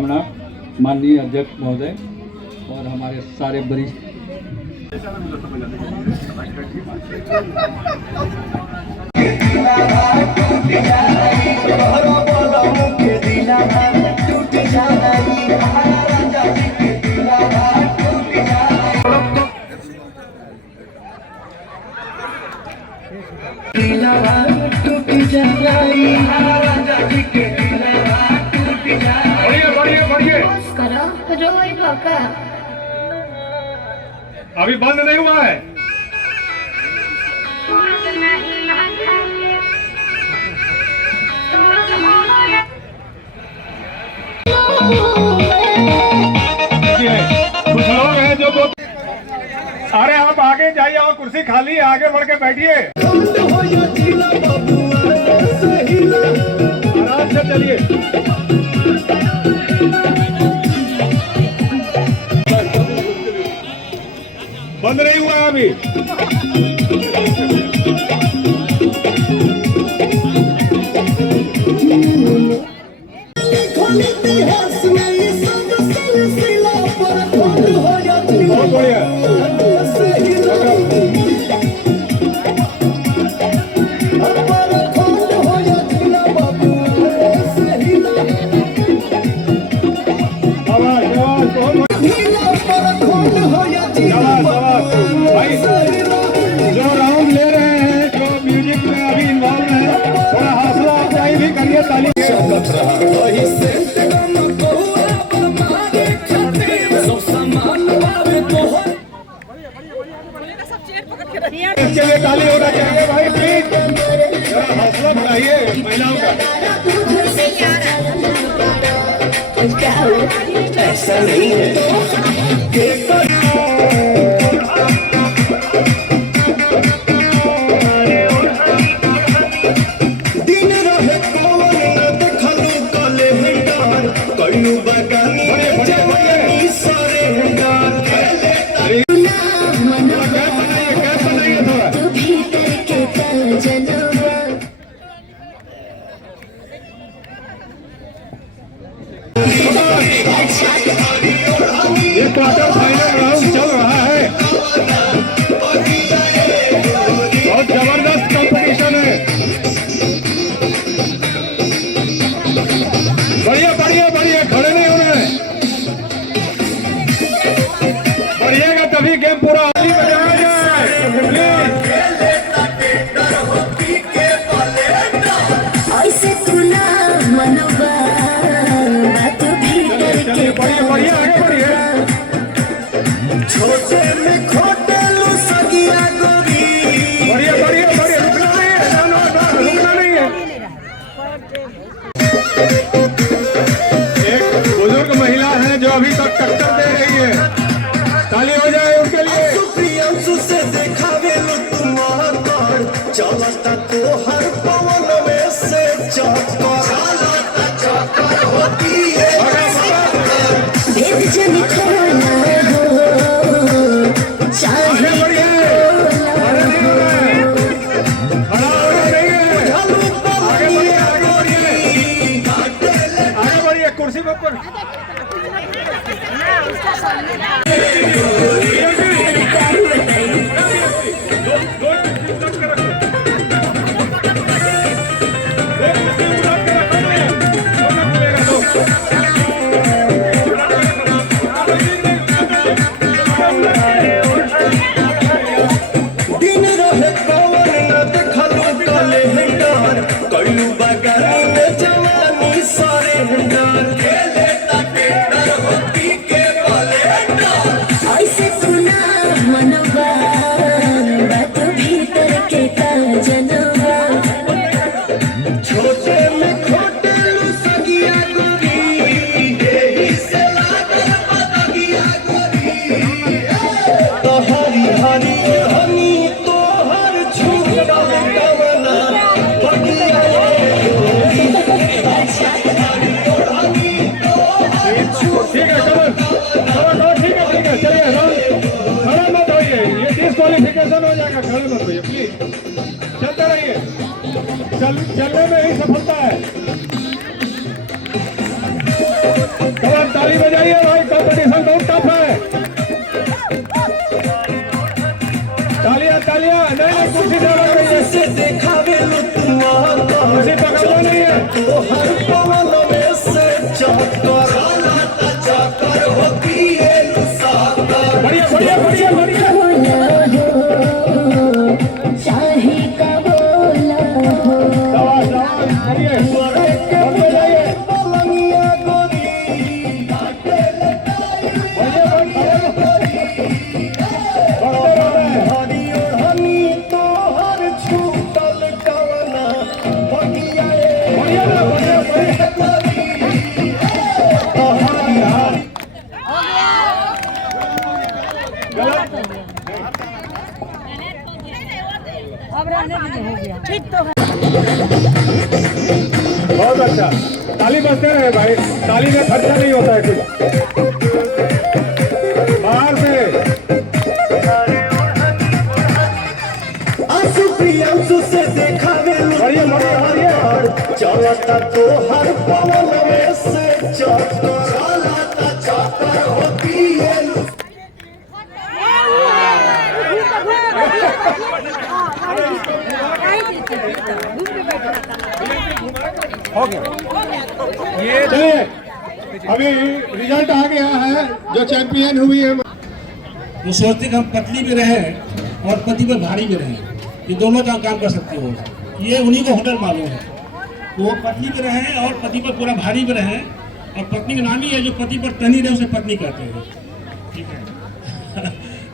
शुभकामना माननीय अध्यक्ष महोदय और हमारे सारे वरिष्ठ। अभी बंद नहीं हुआ है। कुछ लोग हैं जो अरे आप आगे जाइए और कुर्सी खाली है, आगे बढ़ के बैठिए, आराम से चलिए। बंद नहीं हुआ अभी। बहुत बढ़िया। भाई जो राउंड ले रहे हैं, जो म्यूजिक में अभी इन्वॉल्व है, थोड़ा हौसला अफजाई भी करिए, ताली। इसके लिए ताली होना चाहिए भाई, प्लीज जरा हौसला बढ़ाइए महिलाओं का। ऐसा नहीं है। ये क्वार्टर फाइनल राउंड चल रहा है, बहुत जबरदस्त कंपटीशन है। बढ़िया बढ़िया बढ़िया, खड़े नहीं होना है, बढ़िएगा तभी गेम पूरा आली बजाया जाए। बढ़िया बढ़िया, आगे बढ़िए। छोटे में खोटे लो सगिया गोरी। बढ़िया बढ़िया बढ़िया, रुकना नहीं है, रुकना नहीं है। एक बुजुर्ग महिला है जो अभी तक टक्कर दे रही है, ताली हो जाए उनके लिए। प्रियांशु से देखा वे लो तुम चलता तो हर पवन में से चक्कर होती है। कुर्सी पर डिस्क्वालिफिकेशन हो जाएगा, खड़े मत होइए प्लीज, चलते रहिए, चलने में ही सफलता है। ताली बजाइए भाई, कंपटीशन बहुत टफ है। तालियां तालियां, नहीं कुर्सी डाला चाहिए, कुर्सी पकड़ना नहीं है। बढ़िया बढ़िया बढ़िया बढ़िया। ठीक तो है। बहुत अच्छा, ताली बजते रहे भाई, ताली में खर्चा नहीं होता है कुछ। बाहर से से देखा बढ़िया बढ़िया बढ़िया। चलता तो हर पवन में से चलता चक्कर होती है। ये अभी रिजल्ट आ गया है, जो चैंपियन हुई है वो सोचते कि हम पतली भी रहे और पति पर भारी भी रहे, ये दोनों का काम कर सकते हो। ये उन्हीं को होटल मालूम है, वो पत्नी भी रहे और पति पर पूरा भारी भी रहे, और पत्नी का नाम ही है जो पति पर तनी रहे उसे पत्नी कहते हैं। ठीक है।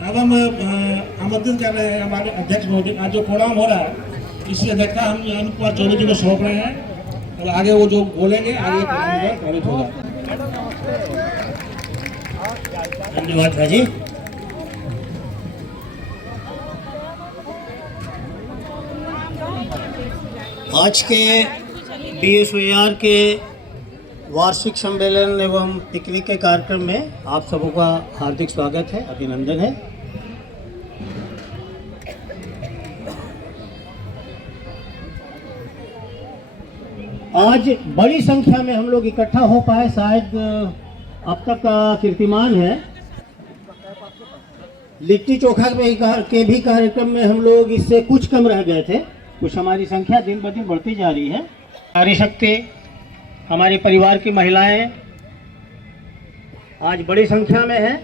अब हम आमंत्रित कर रहे हैं हमारे अध्यक्ष महोदय, आज जो प्रोग्राम हो रहा है इसकी अध्यक्षता हम अनूप कुमार चौधरी जी को सौंप रहे हैं, और आगे वो जो बोलेंगे आगे प्रोग्राम होगा। धन्यवाद भाजी। आज के BSOAR के वार्षिक सम्मेलन एवं पिकनिक के कार्यक्रम में आप सबों का हार्दिक स्वागत है, अभिनंदन है। आज बड़ी संख्या में हम लोग इकट्ठा हो पाए, शायद अब तक का कीर्तिमान है। लिट्टी चोखा के भी कार्यक्रम में हम लोग इससे कुछ कम रह गए थे। कुछ हमारी संख्या दिन ब दिन बढ़ती जा रही है। नारी शक्ति, हमारे परिवार की महिलाएं आज बड़ी संख्या में हैं,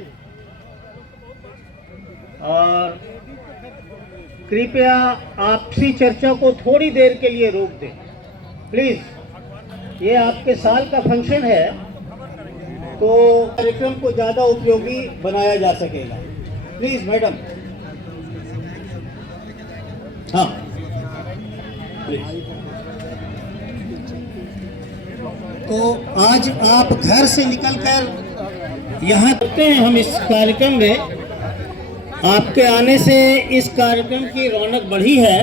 और कृपया आपसी चर्चा को थोड़ी देर के लिए रोक दें प्लीज। ये आपके साल का फंक्शन है, तो कार्यक्रम को ज़्यादा उपयोगी बनाया जा सकेगा। Please madam. हाँ तो आज आप घर से निकलकर यहाँ आते हैं। हम इस कार्यक्रम में आपके आने से इस कार्यक्रम की रौनक बढ़ी है,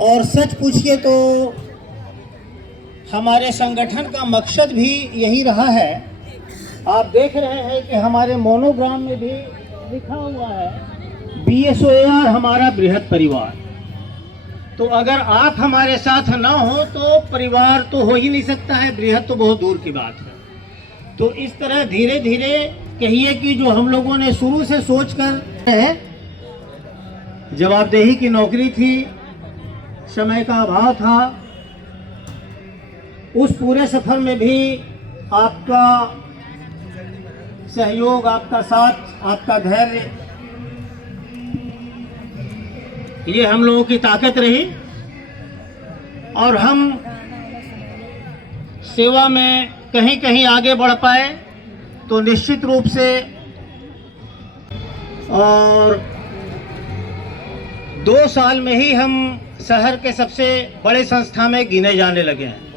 और सच पूछिए तो हमारे संगठन का मकसद भी यही रहा है। आप देख रहे हैं कि हमारे मोनोग्राम में भी लिखा हुआ है BSOAR हमारा बृहद परिवार। तो अगर आप हमारे साथ ना हो तो परिवार तो हो ही नहीं सकता है, बृहद तो बहुत दूर की बात है। तो इस तरह धीरे धीरे कहिए कि जो हम लोगों ने शुरू से सोच कर है, जवाबदेही की नौकरी थी, समय का अभाव था, उस पूरे सफर में भी आपका सहयोग, आपका साथ, आपका धैर्य, ये हम लोगों की ताकत रही, और हम सेवा में कहीं कहीं आगे बढ़ पाए। तो निश्चित रूप से, और 2 साल में ही हम शहर के सबसे बड़े संस्था में गिने जाने लगे हैं,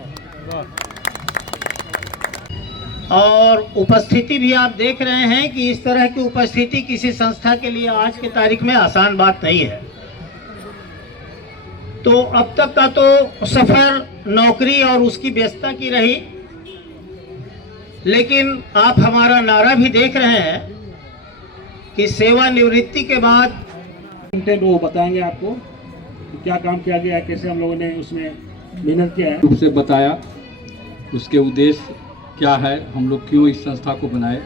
और उपस्थिति भी आप देख रहे हैं कि इस तरह की उपस्थिति किसी संस्था के लिए आज की तारीख में आसान बात नहीं है। तो अब तक का तो सफर नौकरी और उसकी व्यस्तता की रही, लेकिन आप हमारा नारा भी देख रहे हैं कि सेवानिवृत्ति के बाद वो बताएंगे आपको कि क्या काम किया गया है, कैसे हम लोगों ने उसमें मेहनत किया है। रूप से बताया, उसके उद्देश्य क्या है, हम लोग क्यों इस संस्था को बनाए।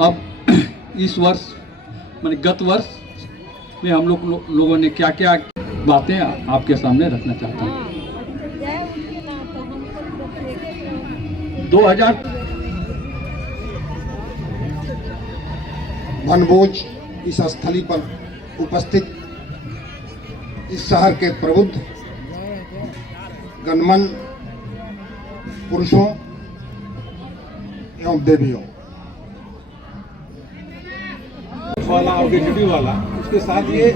अब इस वर्ष मैंने गत वर्ष में हम लोगों ने क्या क्या बातें आपके सामने रखना चाहता हूँ। 2000 वनभोज इस स्थली पर उपस्थित इस शहर के प्रबुद्ध गणमान्य पुरुषों एवं देवियों वाला और ड्यूटी वाला, उसके साथ ये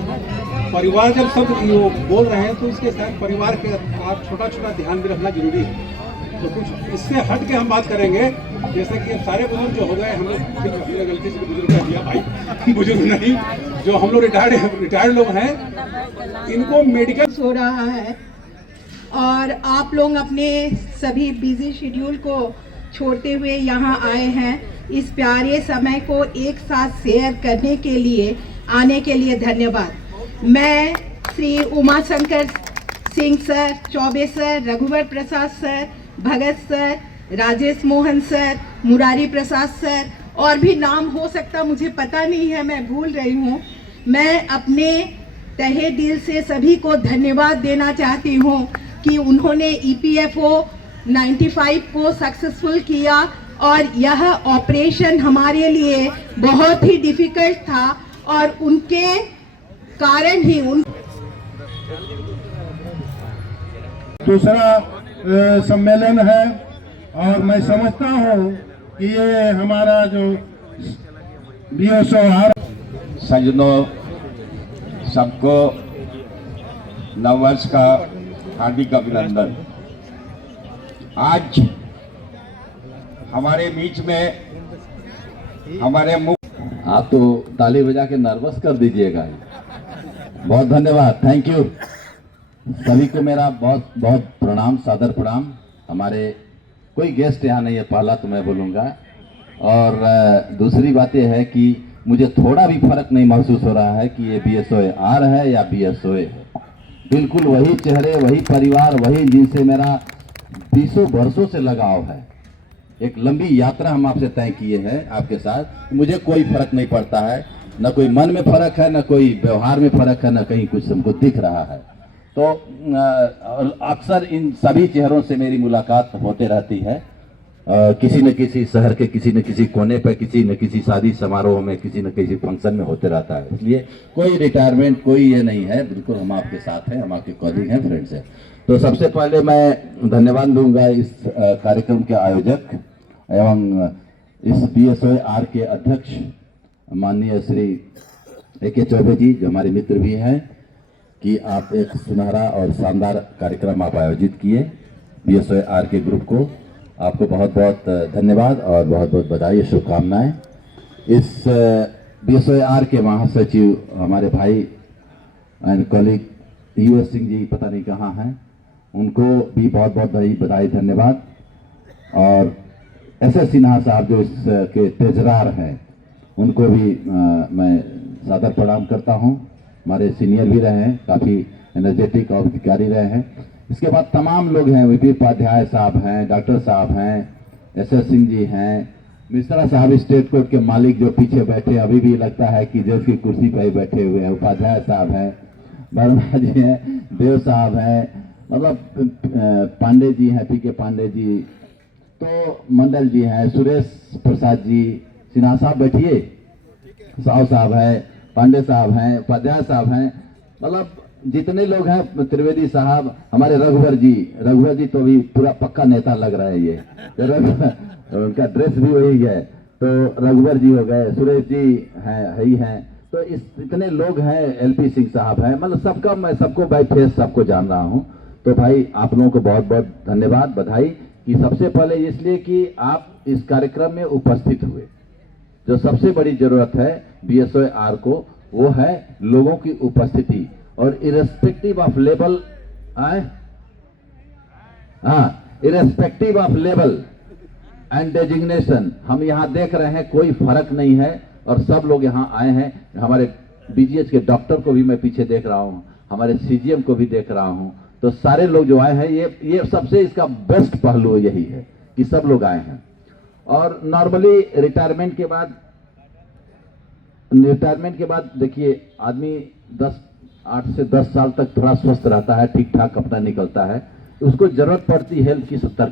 परिवार जब सब ये बोल रहे हैं तो इसके साथ परिवार के साथ छोटा छोटा ध्यान भी रखना जरूरी है। तो कुछ इससे हट के हम बात करेंगे, जैसे कि सारे बुजुर्ग जो हो गए, हम लोग हमने गलती से बुजुर्ग कह दिया भाई, बुजुर्ग नहीं, जो हम लोग रिटायर्ड लोग हैं, इनको मेडिकल हो रहा है और आप लोग अपने सभी बिजी शेड्यूल को छोड़ते हुए यहाँ आए हैं। इस प्यारे समय को एक साथ शेयर करने के लिए आने के लिए धन्यवाद। मैं श्री उमा शंकर सिंह सर, चौबे सर, रघुवर प्रसाद सर, भगत sir, Rajesh Mohan sir, Murari Prasad sir, और भी नाम हो सकता मुझे पता नहीं है, मैं भूल रही हूँ। मैं अपने तहे दिल से सभी को धन्यवाद देना चाहती हूँ कि उन्होंने EPFO 95 को सक्सेसफुल किया और यह ऑपरेशन हमारे लिए बहुत ही डिफिकल्ट था और उनके कारण ही दूसरा सम्मेलन है और मैं समझता हूँ कि ये हमारा जो BSOR सज्जनों, सबको नववर्ष का हार्दिक अभिनंदन। आज हमारे बीच में हमारे मुख्य, आप तो ताली बजा के नर्वस कर दीजिएगा। बहुत धन्यवाद, थैंक यू। सभी को मेरा बहुत बहुत प्रणाम, सादर प्रणाम। हमारे कोई गेस्ट यहाँ नहीं है, पहला तो मैं बोलूँगा। और दूसरी बात यह है कि मुझे थोड़ा भी फर्क नहीं महसूस हो रहा है कि ये BSOAR है या BSOA है। बिल्कुल वही चेहरे, वही परिवार, वही जिनसे मेरा 20 वर्षों से लगाव है। एक लंबी यात्रा हम आपसे तय किए हैं आपके साथ। मुझे कोई फर्क नहीं पड़ता है, न कोई मन में फर्क है, न कोई व्यवहार में फर्क है, न कहीं कुछ हमको दिख रहा है। तो अक्सर इन सभी चेहरों से मेरी मुलाकात होते रहती है, किसी न किसी शहर के किसी न किसी कोने पर, किसी न किसी शादी समारोह में, किसी न किसी फंक्शन में होते रहता है। इसलिए कोई रिटायरमेंट, कोई ये नहीं है, बिल्कुल हम आपके साथ हैं, हम आपके कॉलीग हैं, फ्रेंड्स हैं। तो सबसे पहले मैं धन्यवाद दूंगा इस कार्यक्रम के आयोजक एवं इस BSOAR के अध्यक्ष माननीय श्री AK चौबे जी, जो हमारे मित्र भी हैं, कि आप एक सुनहरा और शानदार कार्यक्रम आप आयोजित किए BSOAR के ग्रुप को। आपको बहुत बहुत धन्यवाद और बहुत बहुत बधाई, शुभकामनाएं। इस BSOAR के महासचिव हमारे भाई and colleague US Singh ji पता नहीं कहाँ हैं, उनको भी बहुत बहुत बधाई, धन्यवाद। और SS सिन्हा साहब जो इसके तेजरार हैं, उनको भी मैं सादर प्रणाम करता हूँ। हमारे सीनियर भी रहे हैं, काफ़ी एनर्जेटिक और अधिकारी रहे हैं। इसके बाद तमाम लोग हैं, VP उपाध्याय साहब हैं, डॉक्टर साहब हैं, SS सिंह जी हैं, मिश्रा साहब स्टेट कोर्ट के मालिक जो पीछे बैठे, अभी भी लगता है कि जज की कुर्सी पर ही बैठे हुए हैं, उपाध्याय साहब हैं, वर्मा जी हैं, देव साहब हैं, मतलब पांडे जी हैं, PK पांडे जी, तो मंडल जी हैं, सुरेश प्रसाद जी, सिन्हा साहब बैठिए, साहु साहब है, पांडे साहब हैं, उपाध्याय साहब हैं, मतलब जितने लोग हैं, त्रिवेदी साहब, हमारे रघुवर जी तो भी पूरा पक्का नेता लग रहा है ये, उनका ड्रेस भी वही है। तो रघुवर जी हो गए, सुरेश जी हैं ही हैं, तो इतने लोग हैं, LP सिंह साहब हैं, मतलब सबका मैं सबको बाई फेस सबको जान रहा हूँ। तो भाई आप लोगों को बहुत बहुत धन्यवाद, बधाई, कि सबसे पहले इसलिए कि आप इस कार्यक्रम में उपस्थित हुए। जो सबसे बड़ी जरूरत है BSOAR को, वो है लोगों की उपस्थिति, और irrespective of level, irrespective of level and designation, हम यहाँ देख रहे हैं कोई फर्क नहीं है और सब लोग यहाँ आए हैं। हमारे BGH के डॉक्टर को भी मैं पीछे देख रहा हूँ, हमारे CGM को भी देख रहा हूँ, तो सारे लोग जो आए हैं, ये सबसे इसका बेस्ट पहलू यही है कि सब लोग आए हैं। और नॉर्मली रिटायरमेंट के बाद देखिए आदमी 8 से 10 साल तक थोड़ा स्वस्थ रहता है, ठीक ठाक अपना निकलता है, उसको जरूरत पड़ती है हेल्थ की 70